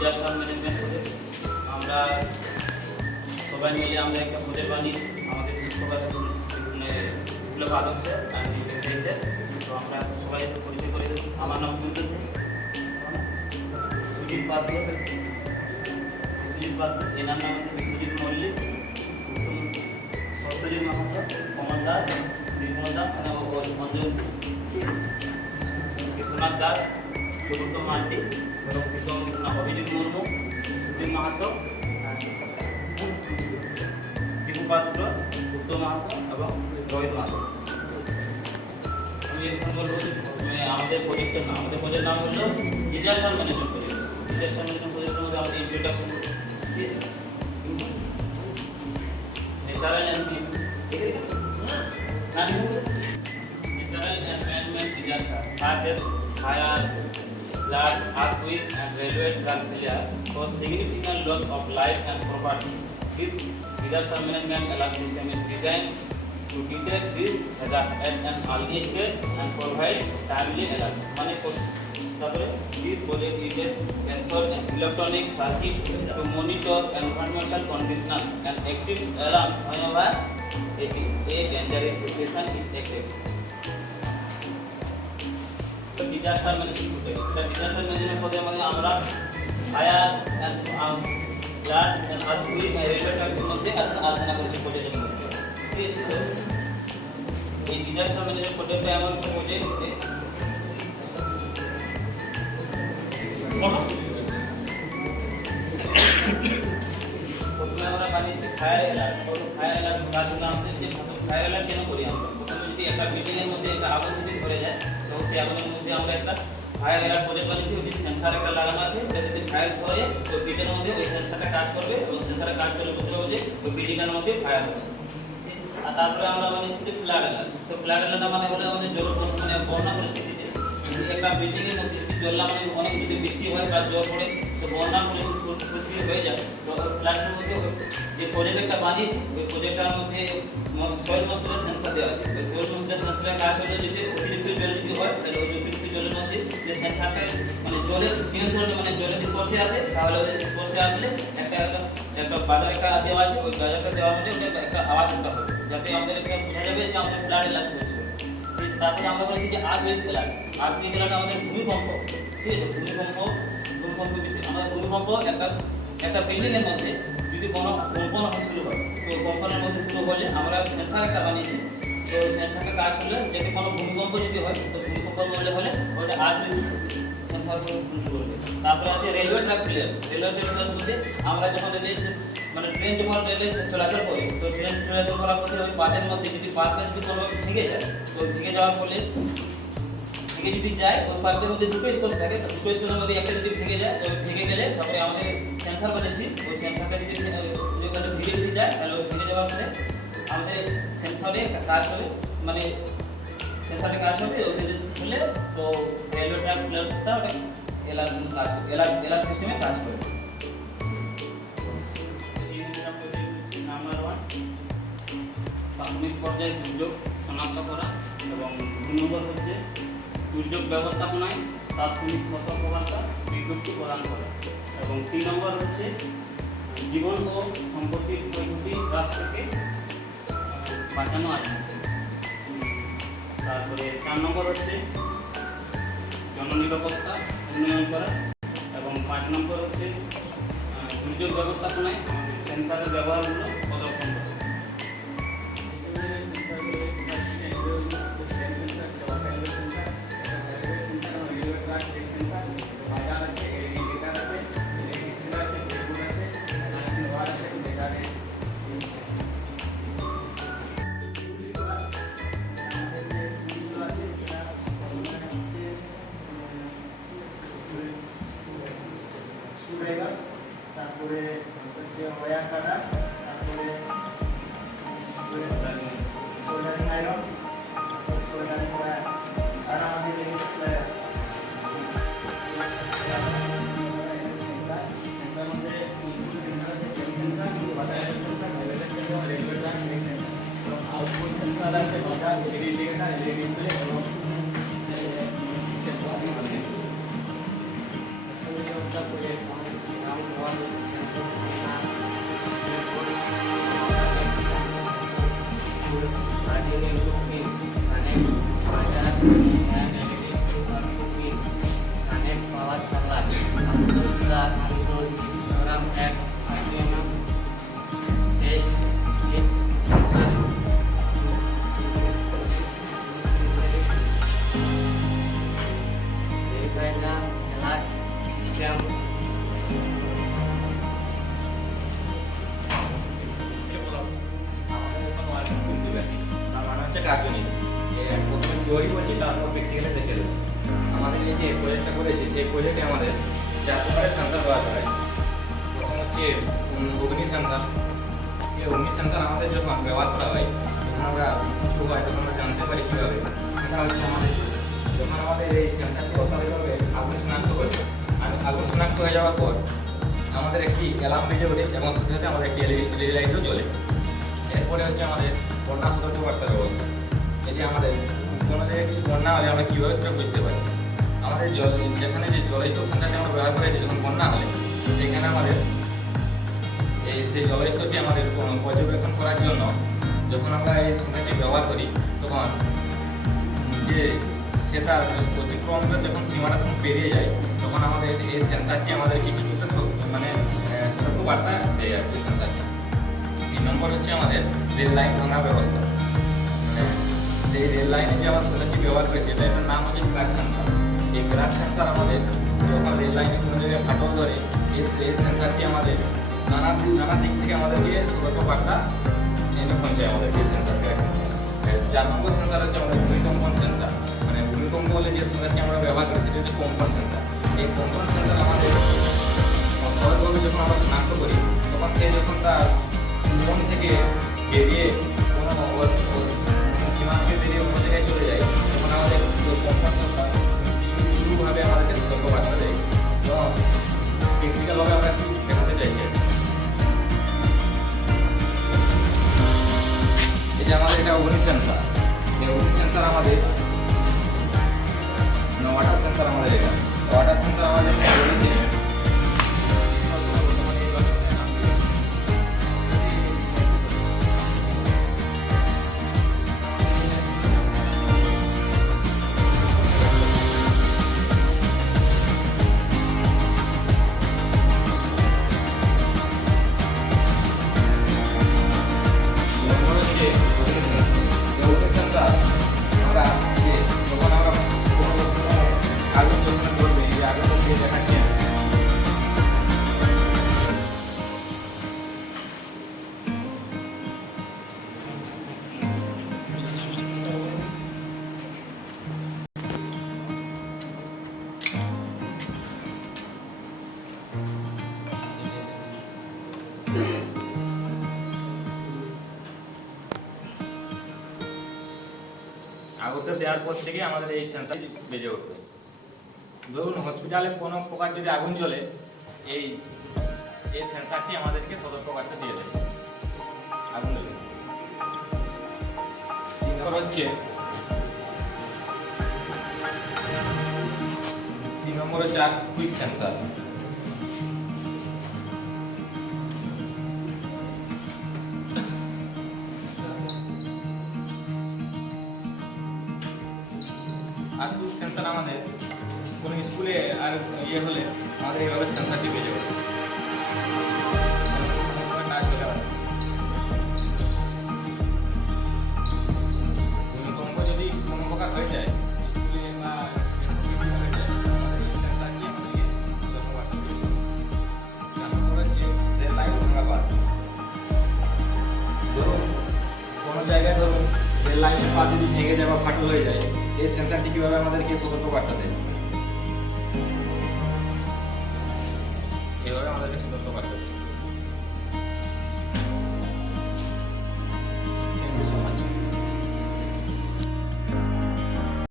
Disaster management project. আমরা সবাই মিলে আমরা একটা প্রজেক্ট বানিয়েছি আমাদের শিক্ষক বিপ্লব আদর্শ দেশে। তো আমরা সবাই পরিচয় করে দেবো। আমার নাম সুজিত সিং, সুজিত পাত্র, এনার নাম হচ্ছে বিশ্বজিৎ মল্লিক, সত্যজিৎ মাহাতো, কমল দাস, নির্মল দাস, অঞ্জন সিং, বিশ্বনাথ দাস, সুব্রত মান্ডি এবং অভিজিৎ মুর্মু, সুধীর মাহাতো, দীপু পাত্র, উত্তম মাহাতো এবং রোহিত মাহাতো। আমি এখন বলবো আমাদের প্রজেক্টের নাম হলো disaster management project. Disaster management প্রজেক্টের মধ্যে আমাদের introduction natural and man-made disasters such as fire, floods, earthquake, and railway track failure cause significant loss of life and property. This disaster management alert system is designed to detect these hazards at an early stage and provide timely alerts. This project uses sensors and electronic circuits to monitor environmental conditions and active alarms whenever a dangerous situation is active. Disaster management project. Disaster management project মানে আমরা fire and floods and earthquake and railway tracks এর মধ্যে আলোচনা করেছি প্রজেক্টের মধ্যে। ঠিক আছে, এই ডিজাস্টার ম্যানেজমেন্ট প্রজেক্টটা এমন একটা প্রজেক্ট প্রথমে আমরা বানিয়েছি ফায়ার অ্যালার্ট। ফায়ার অ্যালার্ট কাজ আমাদের যে ফায়ার অ্যালার্ট কেন করি আমরা? প্রথমে যদি একটা বিল্ডিংয়ের মধ্যে একটা আগুন যদি ধরে যায় তো সেই আগুনের মধ্যে আমরা একটা ফায়ার অ্যালার্ট প্রজেক্ট বানিয়েছি। ওই সেন্সার একটা লাগানো আছে, ওটা যদি ফায়ার ধরে তো বিল্ডিংয়ের মধ্যে ওই সেন্সারটা কাজ করবে এবং সেন্সারে কাজ করলে বুঝতে হবে যে ওই বিল্ডিংয়ের মধ্যে ফায়ার হচ্ছে। আর তারপরে আমরা বানিয়েছি যে ফ্লাড অ্যালার্ট। তো ফ্লাড অ্যালার্ট মানে হলো আমাদের বন্যা পরিস্থিতিতে একটা বিল্ডিংয়ের মধ্যে যদি জল অনেক যদি বৃষ্টি হয় বা জল পড়ে তো বন্যার পরিস্থিতি হয়ে যায়। তো ফ্ল্যাটের মধ্যে যে প্রজেক্টটা বানিয়েছি ওই প্রজেক্টটার মধ্যে সয়েল ময়েশ্চারাইজার সেন্সার দেওয়া আছে। ওই সয়েল ময়েশ্চারাইজার সেন্সারের কাজ হলো যদি অতিরিক্ত জল যদি হয় তাহলে ওই অতিরিক্ত জলের মধ্যে যে সেন্সারটা জলের নিয়ন্ত্রণে জলের স্পর্শে আসে, তাহলে ওই স্পর্শে আসলে একটা বাজার একটা দেওয়া আছে। ওই বাজারটা দেওয়ার মধ্যে একটা আওয়াজ একটা হবে যাতে আমাদের একটা বোঝা যাবে যে আমাদের ফ্লাড অ্যালার্ট হয়েছে। তারপরে আমরা বলেছি যে আর্থকুয়েক অ্যালার্ট। আর্থকুয়েক অ্যালার্ট আমাদের ভূমিকম্প। ঠিক আছে, ভূমিকম্প বিষয় আমাদের ভূমিকম্প একটা বিল্ডিংয়ের মধ্যে যদি কোনো কম্পন শুরু হয় তো কম্পনের মধ্যে শুরু হলে আমরা সেন্সার একটা বানিয়েছি। তো সেন্সারটা কাজ হলে যদি কোনো ভূমিকম্প যদি হয় তো ভূমিকম্প হলে ওইটা আর্থকুয়েক সেন্সার করবে। তারপরে আছে রেলওয়ে ট্র্যাক ফেলিয়ার। রেলওয়ে ট্র্যাকের মধ্যে আমরা যখন ট্রেন যখন রেলে চলাচল করে তো ট্রেন চলাচল করার পরে ওই পাতের মধ্যে যদি পাতটা যদি কোনো ভেঙে যায় তো ভেঙে যাওয়ার ফলে ভেঙে যদি যায় ওই পাতের মধ্যে দুটো স্পেস থাকে, তো দুটো স্পেসের মধ্যে একটা যদি ভেঙে যায় তো ভেঙে গেলে তারপরে আমাদের সেন্সার বানিয়েছি। ওই সেন্সারটা যদি ভেঙে যদি যায় তাহলে ওই ভেঙে যাওয়ার ফলে আমাদের সেন্সারে কাজ হবে, সেন্সারে কাজ হবে ওখানে হলে তো রেলওয়ে ট্র্যাক প্লাসটা ওটা এলার্ট সিস্টেমে কাজ করবে। নাম্বার 1 প্রাথমিক পর্যায়ে দুর্যোগ শনাক্ত করা এবং 2 নম্বর হচ্ছে দুর্যোগ ব্যবস্থাপনায় তাৎক্ষণিক সতর্কবার্তা বিজ্ঞপ্তি প্রদান করা এবং 3 নম্বর হচ্ছে জীবন ও সম্পত্তির ক্ষয়ক্ষতি হ্রাস থেকে বাঁচানো আছে। তারপরে 4 নম্বর হচ্ছে জননিরাপত্তা উন্নয়ন করা এবং 5 নম্বর হচ্ছে দুর্যোগ ব্যবস্থাপনায় আমাদের সেন্সারের ব্যবহারগুলো প্রদর্শন করা। তারপরে হচ্ছে ওয়্যার কাটা, তারপরে সোল্ডারিং আয়রন, সোল্ডারিং ওয়্যার আর আমাদের আউটপুট সেন্সার আছে, এলইডি ডিসপ্লে এবং সিস্টেম কার্যনীতি। প্রথমে থিওরি বলছি, তারপর প্র্যাকটিক্যালে দেখে দেবো। আমাদের এই যে প্রজেক্টটা করেছি, সেই প্রজেক্টে আমাদের 4 প্রকারের সেন্সার ব্যবহার করা হয়েছে। প্রথম হচ্ছে অগ্নি সেন্সার। এই অগ্নি সেন্সার আমাদের যখন ব্যবহার করা হয়, যখন আমরা কিছু হয় তখন আমরা জানতে পারি কীভাবে। সেটা হচ্ছে আমাদের যখন আমাদের এই সেন্সারটি অত্যাধিকভাবে আগুন শনাক্ত করবে, আর আগুন শনাক্ত হয়ে যাওয়ার পর আমাদের একটি অ্যালার্ম বেজে ওঠে এবং সাথে সাথে আমাদের একটি এলইডি লাইটও জ্বলে। এরপরে হচ্ছে আমাদের বন্যা সতর্কবার্তার ব্যবস্থা। এই যে আমাদের কোনো জায়গায় কিছু বন্যা হলে আমরা কীভাবে সেটা বুঝতে পারি। আমাদের জল যেখানে যে জলস্তর সেন্সারটি আমরা ব্যবহার করেছি, যখন বন্যা হয় সেইখানে আমাদের সেই জলস্তরটি আমাদের পর্যবেক্ষণ করার জন্য যখন আমরা এই সেন্সারটি ব্যবহার করি, তখন যে সেটা অতিক্রমটা যখন সীমানা যখন পেরিয়ে যায়, তখন আমাদের এই সেন্সারটি আমাদেরকে কিছুটা মানে সতর্কবার্তা দেয় আর কি সেন্সারটি। 3 নম্বর হচ্ছে আমাদের রেল লাইন ভাঙার ব্যবস্থা। মানে এই রেল লাইনে যে আমরা সেন্সারটি ব্যবহার করেছি, এটার নাম হচ্ছে ক্র্যাক সেন্সার। এই ক্র্যাক সেন্সার আমাদের যখন রেল লাইনে কোনো জায়গায় ফাটল ধরে, এই সেন্সারটি আমাদের নানা দিক থেকে আমাদেরকে সতর্কবার্তা এনে পৌঁছায় আমাদেরকে এই সেন্সার, ক্র্যাক সেন্সার। 4 নম্বর সেন্সার হচ্ছে আমাদের ভূমিকম্পন সেন্সার। মানে ভূমিকম্প হলে যে সেন্সারটি আমরা ব্যবহার করি সেটা হচ্ছে কম্পন সেন্সার। এই কম্পন সেন্সার আমাদের সহজভাবে যখন আমরা শনাক্ত করি, তখন সে যখন তার মন থেকে বেরিয়ে কোনো সীমা থেকে বেরিয়ে অন্য জায়গায় চলে যায়, তখন আমাদের কম্পন সেন্সার কিছুভাবে আমাদেরকে সতর্কবার্তা দেয়। এবং টেকনিক্যালভাবে আমরা একটু দেখাতে চাইছি। এই যে আমাদের এটা অগ্নি সেন্সার। এই অগ্নি সেন্সার আমাদের ওয়াটার সেন্সার। আমাদের এটা ওয়াটার সেন্সার আমাদের আগুনটা দেওয়ার পর থেকে আমাদের এই সেন্সার বেজে উঠবে। ধরুন হসপিটালে কোনো প্রকার যদি আগুন জ্বলে, এই সেন্সারটি আমাদেরকে সতর্কবার্তা দিয়ে দেয় আগুন জ্বলে। 3 নম্বর হচ্ছে কুইক সেন্সার। আর কুইক সেন্সার আমাদের কোনো স্কুলে আর হলে আমাদের এইভাবে সেন্সারটি বেজে যাবে না চলে আসে। ভূমিকম্প যদি কোনো প্রকার হয়ে যায় স্কুলে বা হয়ে যায়, আমাদের এই সেন্সারটি আমাদেরকে সতর্কবার্তা দিয়ে দেবে। 4 নম্বর হচ্ছে রেল লাইন ভাঙা পাত। ধরুন কোনো জায়গায় রেল লাইনের পাত যদি ভেঙে যায় বা ফাটল হয়ে যায়, এই সেন্সারটি কীভাবে আমাদেরকে সতর্কবার্তা দেয়।